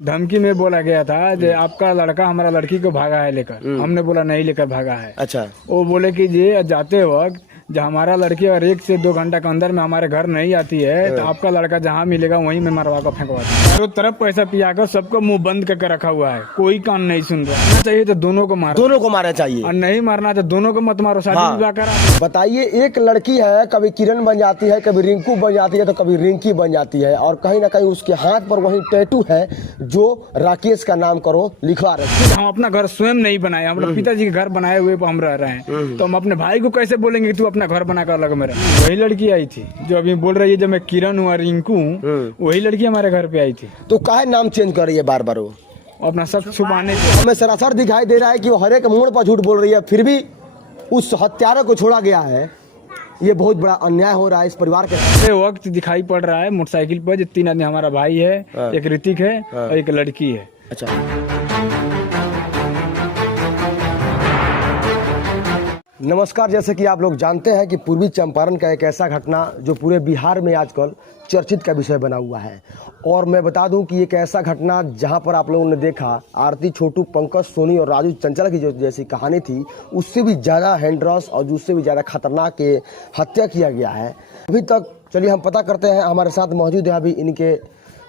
धमकी में बोला गया था जो आपका लड़का हमारा लड़की को भागा है लेकर। हमने बोला नहीं लेकर भागा है। अच्छा। वो बोले कि ये जाते वक्त जो हमारा लड़की अगर 1 से 2 घंटा के अंदर में हमारे घर नहीं आती है तो आपका लड़का जहाँ मिलेगा वहीं में मरवा कर फेंकवा दें। चारों तरफ पैसा पियाकर सबको मुंह बंद करके रखा हुआ है, कोई कान नहीं सुन रहा। चाहिए तो दोनों को मारो, दोनों को मारना चाहिए, और नहीं मारना तो दोनों को मत मारो, शादी विवाह करा। बताइए, एक लड़की है, कभी किरण बन जाती है, कभी रिंकू बन जाती है, तो कभी रिंकी बन जाती है, और कहीं ना कहीं उसके हाथ पर वही टैटू है जो राकेश का नाम करो लिखवा रहे। हम अपना घर स्वयं नहीं बनाए, हम लोग पिताजी के घर बनाए हुए हम रह रहे हैं, तो हम अपने भाई को कैसे बोलेंगे तू अपना घर बना कर अलग में रह। वही लड़की आई थी जो अभी बोल रही है, जब मैं किरण हूँ रिंकू हूँ, वही लड़की हमारे घर पे आई थी। तो काहे नाम चेंज कर रही है बार बार? वो अपना सब छुपाने को हमें सरासर दिखाई दे रहा है कि वो हर एक मोड़ पर झूठ बोल रही है, फिर भी उस हत्यारे को छोड़ा गया है। ये बहुत बड़ा अन्याय हो रहा है इस परिवार के वक्त दिखाई पड़ रहा है। मोटरसाइकिल पर 3 आदमी, हमारा भाई है, एक ऋतिक है और एक लड़की है। अच्छा। नमस्कार, जैसे कि आप लोग जानते हैं कि पूर्वी चंपारण का एक ऐसा घटना जो पूरे बिहार में आजकल चर्चित का विषय बना हुआ है, और मैं बता दूं कि एक ऐसा घटना जहां पर आप लोगों ने देखा आरती, छोटू, पंकज, सोनी और राजू चंचल की जो जैसी कहानी थी, उससे भी ज़्यादा हैंडरस और उससे भी ज़्यादा खतरनाक हत्या किया गया है अभी तक। चलिए हम पता करते हैं। हमारे साथ मौजूद है अभी इनके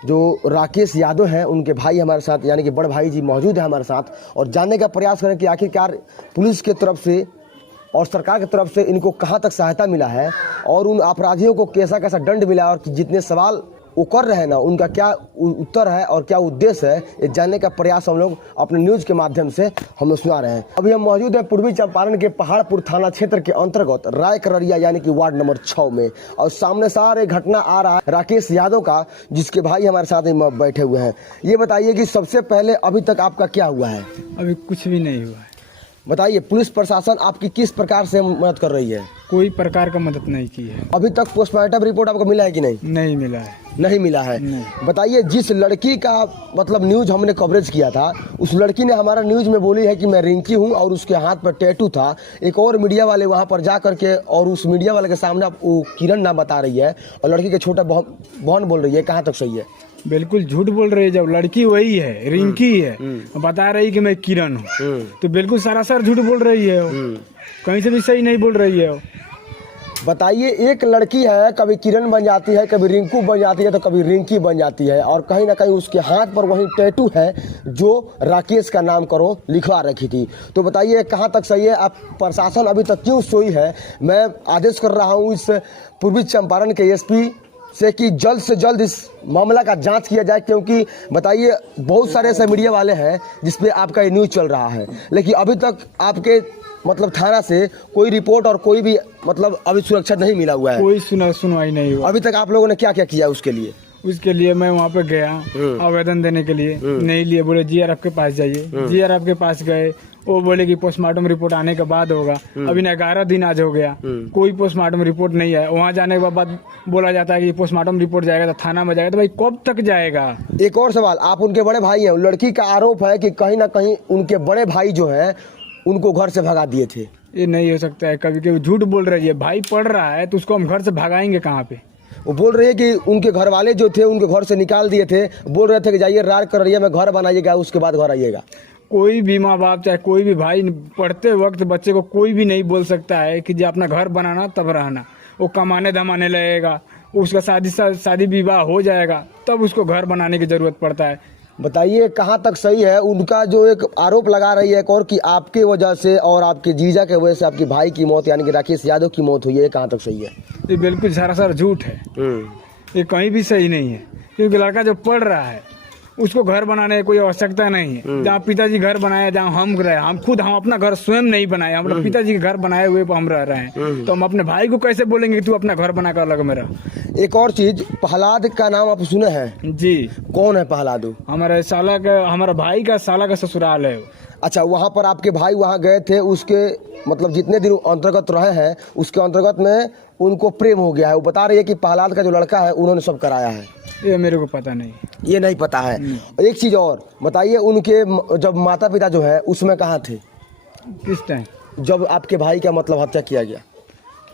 जो राकेश यादव हैं, उनके भाई हमारे साथ, यानी कि बड़े भाई जी मौजूद है हमारे साथ, और जानने का प्रयास करें कि आखिरकार पुलिस के तरफ से और सरकार की तरफ से इनको कहां तक सहायता मिला है, और उन अपराधियों को कैसा कैसा दंड मिला है, और जितने सवाल वो कर रहे हैं ना, उनका क्या उत्तर है और क्या उद्देश्य है, ये जानने का प्रयास हम लोग अपने न्यूज़ के माध्यम से हम लोग सुना रहे हैं। अभी हम मौजूद हैं पूर्वी चंपारण के पहाड़पुर थाना क्षेत्र के अंतर्गत राय कररिया यानी कि वार्ड नंबर 6 में, और सामने सारे घटना आ रहा है राकेश यादव का, जिसके भाई हमारे साथ बैठे हुए हैं। ये बताइए कि सबसे पहले अभी तक आपका क्या हुआ है? अभी कुछ भी नहीं हुआ है। बताइए, पुलिस प्रशासन आपकी किस प्रकार से मदद कर रही है? कोई प्रकार का मदद नहीं की है। अभी तक पोस्टमार्टम रिपोर्ट आपको मिला है कि नहीं? नहीं मिला है। नहीं मिला है। नहीं। बताइए, जिस लड़की का मतलब न्यूज हमने कवरेज किया था, उस लड़की ने हमारा न्यूज में बोली है कि मैं रिंकी हूं, और उसके हाथ पर टैटू था। एक और मीडिया वाले वहां पर जा करके और उस मीडिया वाले के सामने वो किरण नाम बता रही है, और लड़की के छोटा बहन बोल रही है। कहाँ तक सही है? बिल्कुल झूठ बोल रही है। जब लड़की वही है, रिंकी है, बता रही कि मैं किरण हूँ, तो बिल्कुल सरासर झूठ बोल रही है। कहीं से भी सही नहीं बोल रही है। बताइए, एक लड़की है, कभी किरण बन जाती है, कभी रिंकू बन जाती है, तो कभी रिंकी बन जाती है, और कहीं ना कहीं उसके हाथ पर वही टैटू है जो राकेश का नाम करो लिखवा रखी थी। तो बताइए कहाँ तक सही है? आप प्रशासन अभी तक क्यों सोई है? मैं आदेश कर रहा हूँ इस पूर्वी चंपारण के एसपी से कि जल्द से जल्द इस मामला का जांच किया जाए, क्योंकि बताइए बहुत सारे ऐसे मीडिया वाले हैं जिसपे आपका ये न्यूज़ चल रहा है, लेकिन अभी तक आपके मतलब थाना से कोई रिपोर्ट और कोई भी मतलब अभी सुरक्षा नहीं मिला हुआ है। कोई सुनवाई नहीं हुआ। अभी तक आप लोगों ने क्या क्या किया उसके लिए? उसके लिए मैं वहाँ पे गया आवेदन देने के लिए, नहीं लिए। बोले जीआरएफ के पास जाइए। जीआरएफ के पास गए, वो बोले कि पोस्टमार्टम रिपोर्ट आने के बाद होगा। अभी 11 दिन आज हो गया, कोई पोस्टमार्टम रिपोर्ट नहीं है। वहाँ जाने के बाद बोला जाता है कि पोस्टमार्टम रिपोर्ट जाएगा तो थाना में जाएगा, तो भाई कब तक जाएगा? एक और सवाल, आप उनके बड़े भाई हैं, लड़की का आरोप है कि कहीं ना कहीं उनके बड़े भाई जो है उनको घर से भगा दिए थे। ये नहीं हो सकता है। कभी कभी झूठ बोल रही है। भाई पढ़ रहा है तो उसको हम घर से भगाएंगे कहाँ पे? वो बोल रही है कि उनके घर वाले जो थे उनके घर से निकाल दिए थे, बोल रहे थे कि जाइए रार कर रही है, मैं घर बनाइएगा, उसके बाद घर आइएगा। कोई भी माँ बाप चाहे कोई भी भाई पढ़ते वक्त बच्चे को कोई भी नहीं बोल सकता है कि जो अपना घर बनाना तब रहना। वो कमाने धमाने लगेगा, उसका शादी विवाह हो जाएगा, तब उसको घर बनाने की जरूरत पड़ता है। बताइए कहाँ तक सही है? उनका जो एक आरोप लगा रही है एक और कि आपके वजह से और आपके जीजा के वजह से आपकी भाई की मौत यानी कि राकेश यादव की मौत हुई है, कहाँ तक सही है? ये बिल्कुल सरासर झूठ है। ये कहीं भी सही नहीं है, क्योंकि लड़का जो पढ़ रहा है उसको घर बनाने की कोई आवश्यकता नहीं है। जहाँ पिताजी घर बनाए, जहाँ हम रहे, हम अपना घर स्वयं नहीं बनाए, हम लोग पिताजी के घर बनाए हुए हम रह रहे हैं, तो हम अपने भाई को कैसे बोलेंगे कि तू अपना घर बना कर अलग में रह? एक और चीज, प्रहलाद का नाम आप सुने हैं? जी। कौन है प्रहलाद? हमारा भाई का साला का ससुराल है। अच्छा, वहाँ पर आपके भाई वहाँ गए थे, उसके मतलब जितने दिन अंतर्गत रहे हैं उसके अंतर्गत में उनको प्रेम हो गया है। वो बता रही है कि प्रहलाद का जो लड़का है उन्होंने सब कराया है। ये मेरे को पता नहीं, ये नहीं पता है। एक चीज और बताइए, उनके जब माता पिता जो है उसमें कहाँ थे? किस टाइम? जब आपके भाई का मतलब हत्या किया गया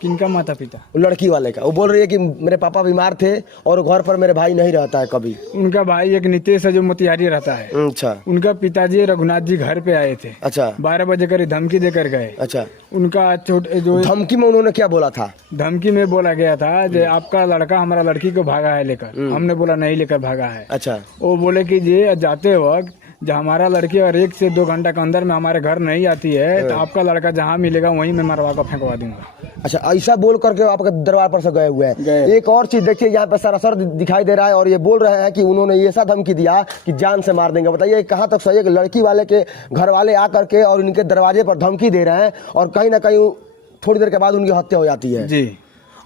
किनका माता पिता? लड़की वाले का। वो बोल रही है कि मेरे पापा बीमार थे और घर पर मेरे भाई नहीं रहता है कभी। उनका भाई एक नितेश है जो मोतिहारी रहता है। अच्छा। उनका पिताजी रघुनाथ जी घर पे आए थे। अच्छा। 12 बजे करीब धमकी देकर गए। अच्छा। उनका छोटे जो धमकी में उन्होंने क्या बोला था? धमकी में बोला गया था जो आपका लड़का हमारा लड़की को भागा है लेकर। हमने बोला नहीं लेकर भागा है। अच्छा। वो बोले कि ये जाते वक्त जब हमारा लड़की और 1 से 2 घंटा के अंदर में हमारे घर नहीं आती है तो आपका लड़का जहाँ मिलेगा वहीं मैं मरवा कर फेंकवा दूंगा। अच्छा, ऐसा बोल करके आपके दरबार पर से गए हुए हैं। एक और चीज देखिए, यहाँ पे सरासर दिखाई दे रहा है और ये बोल रहे हैं कि उन्होंने ऐसा धमकी दिया कि जान से मार देंगे। बताइए कहाँ तक सही है कि लड़की वाले के घर वाले आकर के और इनके दरवाजे पर धमकी दे रहे हैं और कहीं ना कहीं थोड़ी देर के बाद उनकी हत्या हो जाती है जी।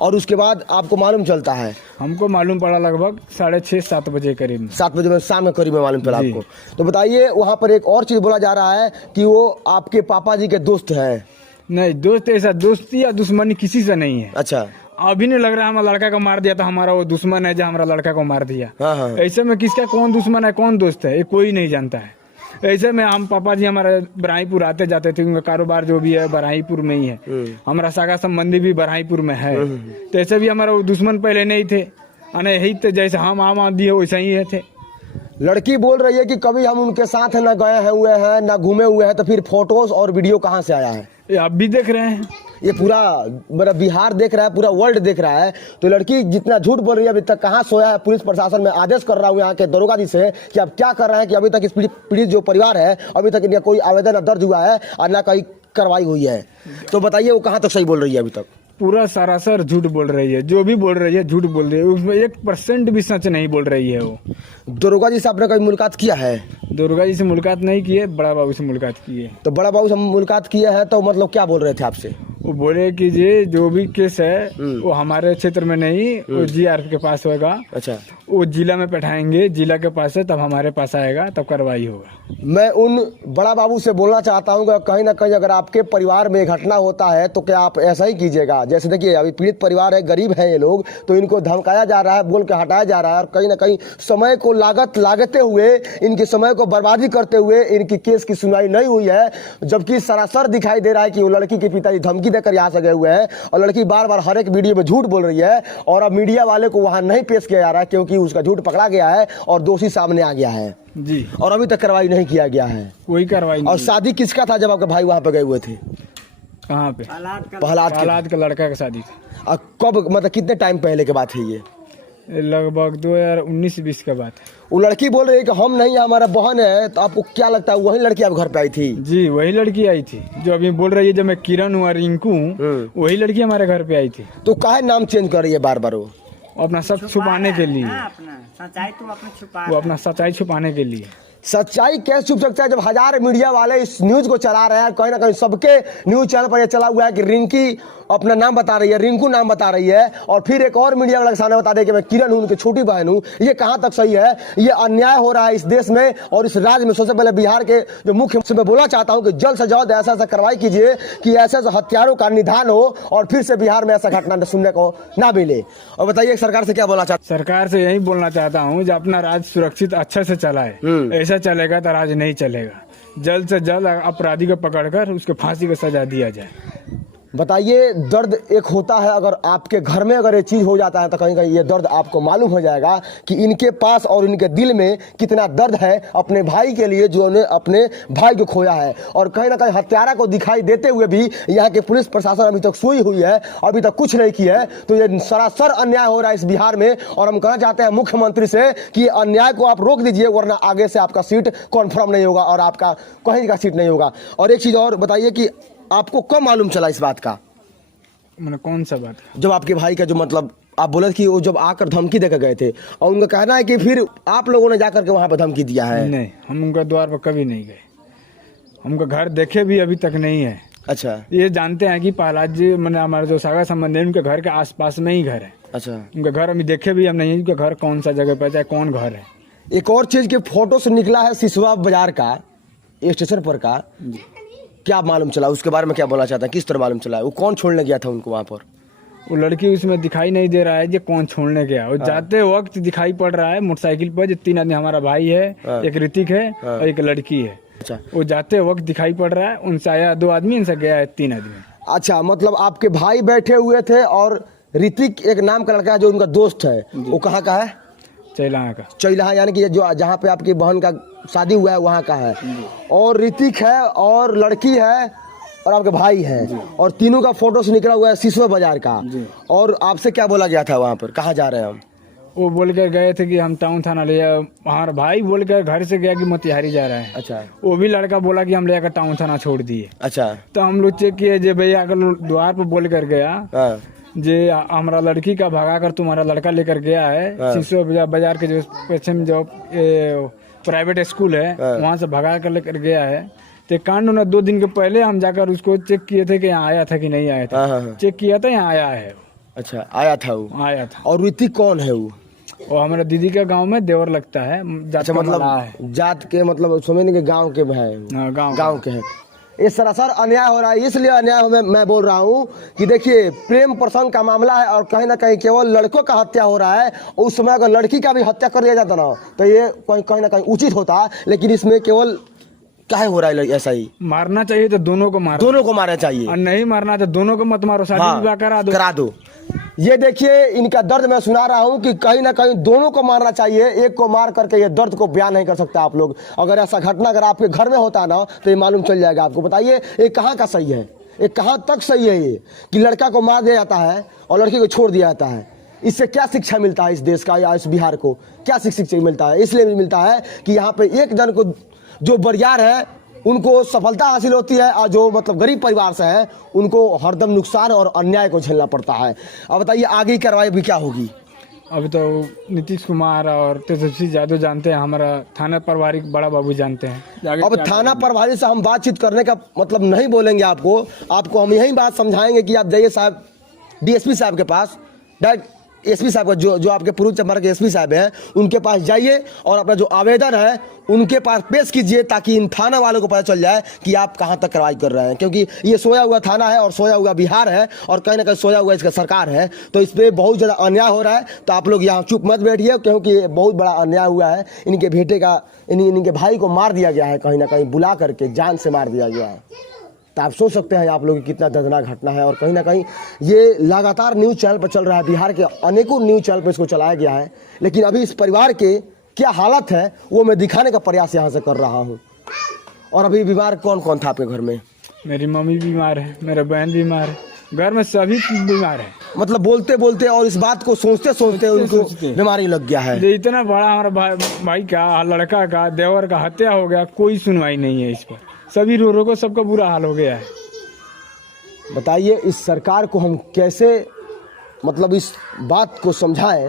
और उसके बाद आपको मालूम चलता है? हमको मालूम पड़ा लगभग 6:30-7 बजे करीब। 7 बजे में शाम के करीब में मालूम पड़ा आपको। तो बताइए वहाँ पर एक और चीज बोला जा रहा है कि वो आपके पापा जी के दोस्त हैं। नहीं, दोस्त ऐसा दोस्ती या दुश्मनी किसी से नहीं है। अच्छा। अभी नहीं लग रहा हमारा लड़का को मार दिया तो हमारा वो दुश्मन है जो हमारा लड़का को मार दिया। हाँ हाँ। ऐसे में किसका कौन दुश्मन है कौन दोस्त है ये कोई नहीं जानता है। ऐसे में हम पापा जी हमारे बराईपुर आते जाते थे, उनका कारोबार जो भी है बराईपुर में ही है। हमारा सागा संबंधी भी बराईपुर में है। तो ऐसे भी हमारा वो दुश्मन पहले नहीं थे, यही तो जैसे हम आम आदमी है वैसे ही थे। लड़की बोल रही है कि कभी हम उनके साथ न गए हैं हुए हैं न घूमे हुए हैं, तो फिर फोटोज और वीडियो कहाँ से आया है? ये आप भी देख रहे हैं, ये पूरा मेरा बिहार देख रहा है, पूरा वर्ल्ड देख रहा है। तो लड़की जितना झूठ बोल रही है, अभी तक कहाँ सोया है? पुलिस प्रशासन में आदेश कर रहा हूँ यहाँ के दरोगा जी से कि आप क्या कर रहे हैं कि अभी तक इस पीड़ित जो परिवार है अभी तक इनका कोई आवेदन दर्ज हुआ है और न कहीं कार्रवाई हुई है। तो बताइए वो कहाँ तक सही बोल रही है? अभी तक पूरा सरासर झूठ बोल रही है, जो भी बोल रही है झूठ बोल रही है, उसमें 1% भी सच नहीं बोल रही है। वो दरोगा जी से आपने कभी मुलाकात किया है? दरोगा जी से मुलाकात नहीं की है, बड़ा बाबू से मुलाकात की है। तो बड़ा बाबू से मुलाकात किया है तो मतलब क्या बोल रहे थे आपसे? वो बोले कि ये जो भी केस है वो हमारे क्षेत्र में नहीं, वो GR के पास होगा। अच्छा। वो जिला में बैठाएंगे, जिला के पास है तब हमारे पास आएगा, तब कार्रवाई होगा। मैं उन बड़ा बाबू से बोलना चाहता हूँ कि कहीं ना कहीं अगर आपके परिवार में घटना होता है तो क्या आप ऐसा ही कीजिएगा? जैसे देखिए अभी पीड़ित परिवार है, गरीब है ये लोग, तो इनको धमकाया जा रहा है, बोल के हटाया जा रहा है और कहीं ना कहीं समय को लागते हुए, इनके समय को बर्बादी करते हुए इनकी केस की सुनवाई नहीं हुई है। जबकि सरासर दिखाई दे रहा है कि वो लड़की के पिताजी धमकी देकर यहाँ से गए हुए हैं और लड़की बार बार हर एक वीडियो में झूठ बोल रही है और अब मीडिया वाले को वहां नहीं पेश किया जा रहा है क्योंकि उसका झूठ पकड़ा गया है और दोषी सामने आ गया है जी। और अभी तक कार्रवाई नहीं किया गया है, कोई कार्रवाई नहीं। और शादी किसका था जब आपके भाई वहां पे गए हुए थे? कहाँ पे? प्रहलाद का लड़का का शादी थी। और कब, मतलब कितने टाइम पहले के बात है ये? लगभग 2019-20 का बात है। वो लड़की बोल रही है कि हम नहीं, हमारा बहन है। तो आपको क्या लगता है वही लड़की आप घर पे आई थी? जी वही लड़की आई थी जो अभी बोल रही है, जब मैं किरण हूँ रिंकू हूँ, वही लड़की हमारे घर पे आई थी। तो काहे नाम चेंज कर रही है बार बार? वो अपना सच छुपाने के लिए, वो अपना सच्चाई छुपाने के लिए। सच्चाई कैसे छुप सकता है जब हजार मीडिया वाले इस न्यूज को चला रहे हैं? कहीं ना कहीं सबके न्यूज चैनल पर यह चला हुआ है कि रिंकी अपना नाम बता रही है, रिंकू नाम बता रही है, और फिर एक और मीडिया वाला के सामने बता रही है कि मैं किरण हूं, उनकी छोटी बहन हूं। ये कहां तक सही है? ये अन्याय हो रहा है इस देश में और इस राज्य में। सबसे पहले बिहार के जो मुख्यमंत्री, मैं बोलना चाहता हूं कि जल्द से जल्द ऐसा कार्रवाई कीजिए कि ऐसे हत्यारों का निदान हो और फिर से बिहार में ऐसा घटना सुनने को ना मिले। और बताइए सरकार से क्या बोलना चाहते? सरकार से यही बोलना चाहता हूँ जो अपना राज्य सुरक्षित अच्छे से चलाए। ऐसा चलेगा तो राज्य नहीं चलेगा। जल्द से जल्द अपराधी को पकड़कर उसको फांसी की सजा दिया जाए। बताइए, दर्द एक होता है, अगर आपके घर में अगर ये चीज़ हो जाता है तो कहीं कहीं ये दर्द आपको मालूम हो जाएगा कि इनके पास और इनके दिल में कितना दर्द है अपने भाई के लिए जो ने अपने भाई को खोया है। और कहीं ना कहीं हत्यारा को दिखाई देते हुए भी यहाँ के पुलिस प्रशासन अभी तक सोई हुई है, अभी तक कुछ नहीं किया है। तो ये सरासर अन्याय हो रहा है इस बिहार में और हम कहना चाहते हैं मुख्यमंत्री से कि अन्याय को आप रोक दीजिए, वरना आगे से आपका सीट कॉन्फर्म नहीं होगा और आपका कहीं का सीट नहीं होगा। और एक चीज़ और बताइए कि आपको कब मालूम चला इस बात का? मैंने कौन सा बात? जब आपके भाई का जो, मतलब आप बोले कि वो जब आकर धमकी देकर गए थे और उनका कहना है कि फिर आप लोगों ने जाकर के वहां पर धमकी दिया है। नहीं, हम उनका द्वार पर कभी नहीं गए, हमका घर देखे भी अभी तक नहीं है। अच्छा। ये जानते हैं कि प्रहलाद जी मैंने हमारे जो सागा संबंधी है उनके घर के आसपास में ही घर है। अच्छा। उनका घर अभी देखे भी हम नहीं, उनका घर कौन सा जगह पे, चाहे कौन घर है। एक और चीज के फोटो से निकला है सिसवा बाजार का, स्टेशन पर का, क्या मालूम चला? उसके बारे में क्या बोलना चाहता है? किस तरह मालूम चला है? वो कौन छोड़ने गया था उनको वहाँ पर? वो लड़की उसमें दिखाई नहीं दे रहा है, ये कौन छोड़ने गया। वो जाते वक्त दिखाई पड़ रहा है मोटरसाइकिल पर, 3 आदमी, हमारा भाई है, एक ऋतिक है और एक लड़की है। अच्छा। वो जाते वक्त दिखाई पड़ रहा है, उनसे आया 2 आदमी, उनसे गया है 3 आदमी। अच्छा, मतलब आपके भाई बैठे हुए थे और ऋतिक एक नाम का लड़का है जो उनका दोस्त है, वो कहाँ का है? चैला का। चैला, यानी कि जो जहाँ पे आपकी बहन का शादी हुआ है वहाँ का है। और ऋतिक है और लड़की है और आपके भाई है, और तीनों का फोटो से निकला हुआ है सिसवा बाजार का। और आपसे क्या बोला गया था वहाँ पर, कहाँ जा रहे हैं हम? वो बोल कर गए थे कि हम टाउन थाना ले जाए, हमारा भाई बोल कर घर से गया कि मोतिहारी जा रहा है। अच्छा। वो भी लड़का बोला कि हम ले जाकर टाउन थाना छोड़ दिए। अच्छा। तो हम लोग चेक किए, जे भैया अगर द्वार पर बोल कर गया हाँ। जे हमारा लड़की का भगा कर तुम्हारा लड़का लेकर गया है, सिसवा बाजार के जो पश्चिम जो प्राइवेट स्कूल है वहाँ से भगा कर लेकर गया है। तो कांड ना 2 दिन के पहले हम जाकर उसको चेक किए थे कि यहाँ आया था कि नहीं आया था। चेक किया था, यहाँ आया है। अच्छा, आया था वो? आया था। और ऋतिक कौन है वो? और हमारा दीदी का गांव में देवर लगता है। अच्छा, मतलब जात के, मतलब समझने के गांव के है, गांव के हैं। ये सरासर अन्याय हो रहा है। इसलिए अन्याय मैं बोल रहा हूँ कि देखिए, प्रेम प्रसंग का मामला है और कहीं ना कहीं केवल लड़कों का हत्या हो रहा है। उस समय अगर लड़की का भी हत्या कर दिया जाता ना तो ये कहीं ना कहीं उचित होता, लेकिन इसमें केवल क्या हो रहा है ऐसा ही। मारना चाहिए तो दोनों को मारो, दोनों को मारना चाहिए, और नहीं मारना तो दोनों को मत मारो, शादी विवाह करा दो। ये देखिए, इनका दर्द मैं सुना रहा हूँ कि कहीं ना कहीं दोनों को मारना चाहिए। एक को मार करके ये दर्द को बयान नहीं कर सकता आप लोग। अगर ऐसा घटना अगर आपके घर में होता ना तो ये मालूम चल जाएगा आपको। बताइए ये कहाँ का सही है, ये कहाँ तक सही है ये कि लड़का को मार दिया जाता है और लड़की को छोड़ दिया जाता है? इससे क्या शिक्षा मिलता है इस देश का या इस बिहार को? क्या शिक्षा मिलता है? इसलिए भी मिलता है कि यहाँ पे एक जन को जो बरियार है उनको सफलता हासिल होती है, और जो मतलब गरीब परिवार से है उनको हरदम नुकसान और अन्याय को झेलना पड़ता है। अब बताइए आगे की कार्रवाई भी क्या होगी? अभी तो नीतीश कुमार और तेजस्वी यादव जानते हैं, हमारा थाना प्रभारी बड़ा बाबू जानते हैं। अब थाना प्रभारी से हम बातचीत करने का मतलब नहीं बोलेंगे आपको हम यही बात समझाएंगे कि आप जाइए साहब डीएसपी साहब के पास, डायरेक्ट एसपी साहब का जो आपके पूर्व चंपारण के एसपी साहब हैं उनके पास जाइए और अपना जो आवेदन है उनके पास पेश कीजिए, ताकि इन थाना वालों को पता चल जाए कि आप कहां तक कार्रवाई कर रहे हैं। क्योंकि ये सोया हुआ थाना है और सोया हुआ बिहार है और कहीं ना कहीं सोया हुआ इसका सरकार है, तो इस पर बहुत ज़्यादा अन्याय हो रहा है। तो आप लोग यहाँ चुप मत बैठिए, क्योंकि बहुत बड़ा अन्याय हुआ है। इनके बेटे का इनके भाई को मार दिया गया है, कहीं ना कहीं बुला करके जान से मार दिया गया है। तो आप सोच सकते हैं आप लोग कितना दर्दनाक घटना है। और कहीं ना कहीं ये लगातार न्यूज़ चैनल पर चल रहा है, बिहार के अनेकों न्यूज़ चैनल पर इसको चलाया गया है। लेकिन अभी इस परिवार के क्या हालत है वो मैं दिखाने का प्रयास यहाँ से कर रहा हूँ। और अभी बीमार कौन कौन था आपके घर में? मेरी मम्मी बीमार है, मेरा बहन बीमार है, घर में सभी बीमार है। मतलब बोलते बोलते और इस बात को सोचते सोचते उनको बीमारी लग गया है। इतना बड़ा हमारा भाई का, लड़का का, देवर का हत्या हो गया, कोई सुनवाई नहीं है इस पर। सभी रो को सबका बुरा हाल हो गया है। बताइए इस सरकार को हम कैसे मतलब इस बात को समझाएं,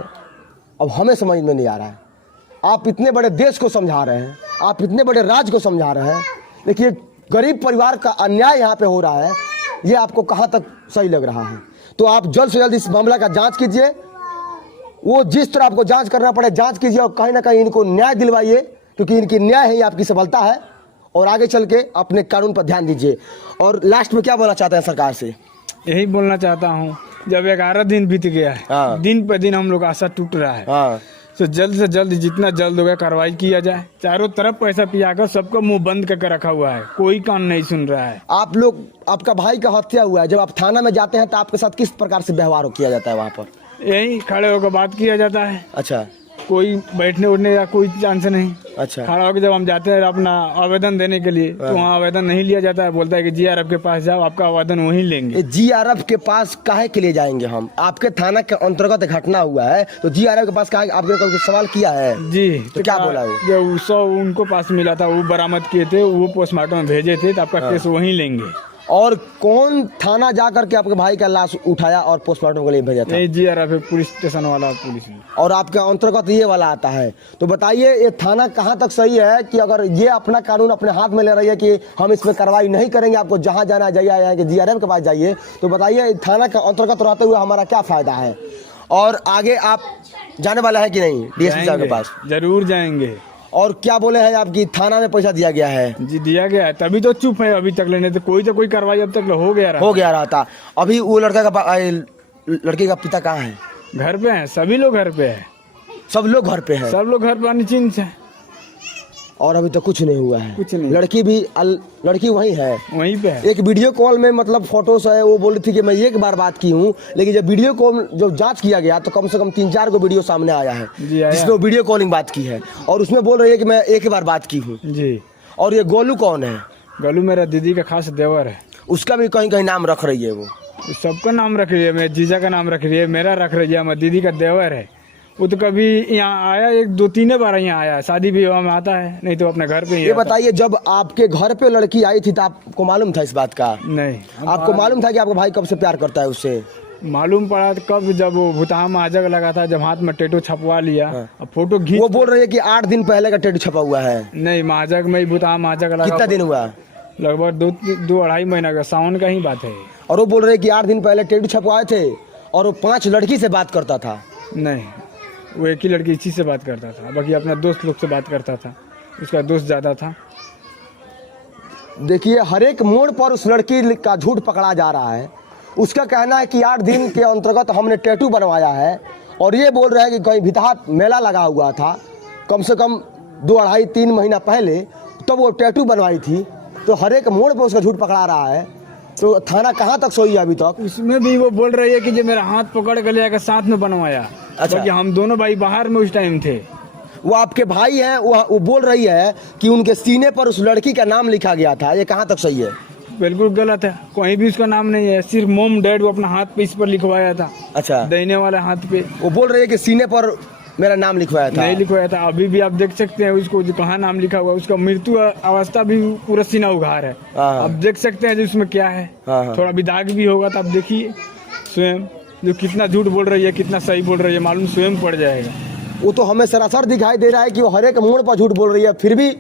अब हमें समझ में नहीं आ रहा है। आप इतने बड़े देश को समझा रहे हैं, आप इतने बड़े राज्य को समझा रहे हैं, देखिए गरीब परिवार का अन्याय यहाँ पे हो रहा है, ये आपको कहाँ तक सही लग रहा है? तो आप जल्द से जल्द इस मामला का जांच कीजिए, वो जिस तरह आपको जांच करना पड़े जांच कीजिए और कहीं ना कहीं इनको न्याय दिलवाइए, क्योंकि इनकी न्याय ही आपकी सफलता है। और आगे चल के अपने कानून पर ध्यान दीजिए। और लास्ट में क्या बोलना चाहते हैं सरकार से? यही बोलना चाहता हूँ, जब 11 दिन बीत गया है, दिन पर दिन हम लोग आशा टूट रहा है, तो जल्द से जल्द जितना जल्द होगा कार्रवाई किया जाए। चारों तरफ पैसा पियाकर सबको मुंह बंद करके रखा हुआ है, कोई कान नहीं सुन रहा है। आप लोग, आपका भाई का हत्या हुआ है, जब आप थाना में जाते हैं तो आपके साथ किस प्रकार से व्यवहार किया जाता है वहाँ पर? यही खड़े होकर बात किया जाता है। अच्छा, कोई बैठने उठने का कोई चांस नहीं। अच्छा, खड़ा होकर जब हम जाते हैं अपना आवेदन देने के लिए तो वहाँ आवेदन नहीं लिया जाता है, बोलता है कि जीआरएफ के पास जाओ, आपका आवेदन वहीं लेंगे। जीआरएफ के पास काहे के लिए जाएंगे हम? आपके थाना के अंतर्गत घटना हुआ है तो जीआरएफ के पास काहे? आपने कोई सवाल किया है? जी, तो क्या बोला? जो 100 उनको पास मिला था वो बरामद किए थे, वो पोस्टमार्टम में भेजे थे, तो आपका केस वहीं लेंगे। और कौन थाना जा करके आपके भाई का लाश उठाया और पोस्टमार्टम के लिए भेजा था? जीआरएफ पुलिस स्टेशन वाला पुलिस। और आपके अंतर्गत ये वाला आता है। तो बताइए ये थाना कहाँ तक सही है कि अगर ये अपना कानून अपने हाथ में ले रही है कि हम इसमें कार्रवाई नहीं करेंगे, आपको जहाँ जाना जाइए कि जीआरएफ के पास जाइए, तो बताइए थाना का अंतर्गत रहते हुए हमारा क्या फायदा है? और आगे आप जाने वाला है कि नहीं डीएसपी साहब के पास? जरूर जाएंगे। और क्या बोले हैं आपकी थाना में पैसा दिया गया है? जी दिया गया है, तभी तो चुप है अभी तक लेने, तो कोई कार्रवाई अब तक हो गया रहा था। अभी वो लड़के का पिता कहाँ है? घर पे है, सभी लोग घर पे है। सब लोग घर पे हैं? सब लोग घर पे निश्चिंत है। और अभी तक कुछ नहीं हुआ है। कुछ नहीं। लड़की वहीं है, वहीं पे है। एक वीडियो कॉल में मतलब फोटोस है, वो बोल रही थी कि मैं एक बार बात की हूँ, लेकिन जब वीडियो कॉल जब जांच किया गया तो कम से कम 3-4 को वीडियो सामने आया है जी, आया। जिसमें वो वीडियो कॉलिंग बात की है और उसमें बोल रही है कि मैं एक बार बात की हूँ जी। और ये गोलू कौन है? गोलू मेरा दीदी का खास देवर है। उसका भी कहीं कहीं नाम रख रही है वो। सबका नाम रख रही है, मेरे जीजा का नाम रख रही है, मेरा रख रही है, मेरी दीदी का देवर है। वो तो कभी यहाँ आया 1-2-3 बार यहाँ आया, शादी विवाह में आता है, नहीं तो अपने घर पे ही ये रहता। बताइए, जब आपके घर पे लड़की आई थी तो आपको मालूम था इस बात का? नहीं, आपको मालूम था कि आपका भाई कब से प्यार करता है उससे? मालूम पड़ा तो कब, जब वो भूतहा में आजग लगा था, जब हाथ में टेटू छपवा लिया। अब फोटो वो खींच, बोल रही है कि 8 दिन पहले का टैटू छपा हुआ है। नहीं महाजग में ही भूतहा में आजग लगा। कितना दिन हुआ? लगभग 2-2.5 महीना का, सावन का ही बात है। और वो बोल रहे हैं कि 8 दिन पहले टैटू छपवाए थे और वो 5 लड़की से बात करता था। नहीं, वो एक ही लड़की इसी से बात करता था, बाकी अपना दोस्त लोग से बात करता था, उसका दोस्त ज्यादा था। देखिए, हर एक मोड़ पर उस लड़की का झूठ पकड़ा जा रहा है। उसका कहना है कि 8 दिन के अंतर्गत हमने टैटू बनवाया है और ये बोल रहा है कि कहीं भितहा मेला लगा हुआ था कम से कम 2-2.5-3 महीना पहले, तब वो टैटू बनवाई थी। तो हर एक मोड़ पर उसका झूठ पकड़ा रहा है। तो थाना कहाँ तक सोई है अभी तक? उसमें भी वो बोल रही है कि जो मेरा हाथ पकड़ के ले आकर साथ में बनवाया। अच्छा। बाकी हम दोनों भाई बाहर में उस टाइम थे। वो आपके भाई हैं, वो बोल रही है कि उनके सीने पर उस लड़की का नाम लिखा गया था। ये कहाँ तक सही है? बिल्कुल गलत है, कहीं भी उसका नाम नहीं है, सिर्फ मोम डैड वो अपना हाथ पे इस पर लिखवाया था। अच्छा। दाहिने वाले हाथ पे वो बोल रही है कि सीने पर मेरा नाम लिखवाया था। नहीं लिखवाया था। अभी भी आप देख सकते हैं उसको, जो कहाँ नाम लिखा हुआ, उसका मृत्यु अवस्था भी पूरा सीना उघार है। हाँ। आप देख सकते हैं जो उसमें क्या है। हाँ। थोड़ा भी दाग भी होगा तो आप देखिए स्वयं, जो कितना झूठ बोल रही है कितना सही बोल रही है मालूम स्वयं पड़ जाएगा। वो तो हमें सरासर दिखाई दे रहा है कि वो हर एक मोड़ पर झूठ बोल रही है, फिर भी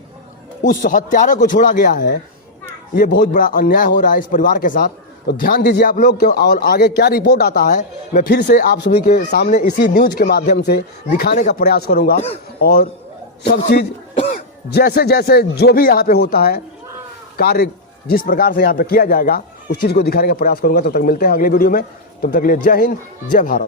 उस हत्यारे को छोड़ा गया है। ये बहुत बड़ा अन्याय हो रहा है इस परिवार के साथ। तो ध्यान दीजिए आप लोग, और आगे क्या रिपोर्ट आता है मैं फिर से आप सभी के सामने इसी न्यूज़ के माध्यम से दिखाने का प्रयास करूंगा। और सब चीज़ जैसे जैसे जो भी यहाँ पे होता है, कार्य जिस प्रकार से यहाँ पे किया जाएगा, उस चीज़ को दिखाने का प्रयास करूंगा। तब तक मिलते हैं अगले वीडियो में। तब तक के लिए जय हिंद, जय भारत।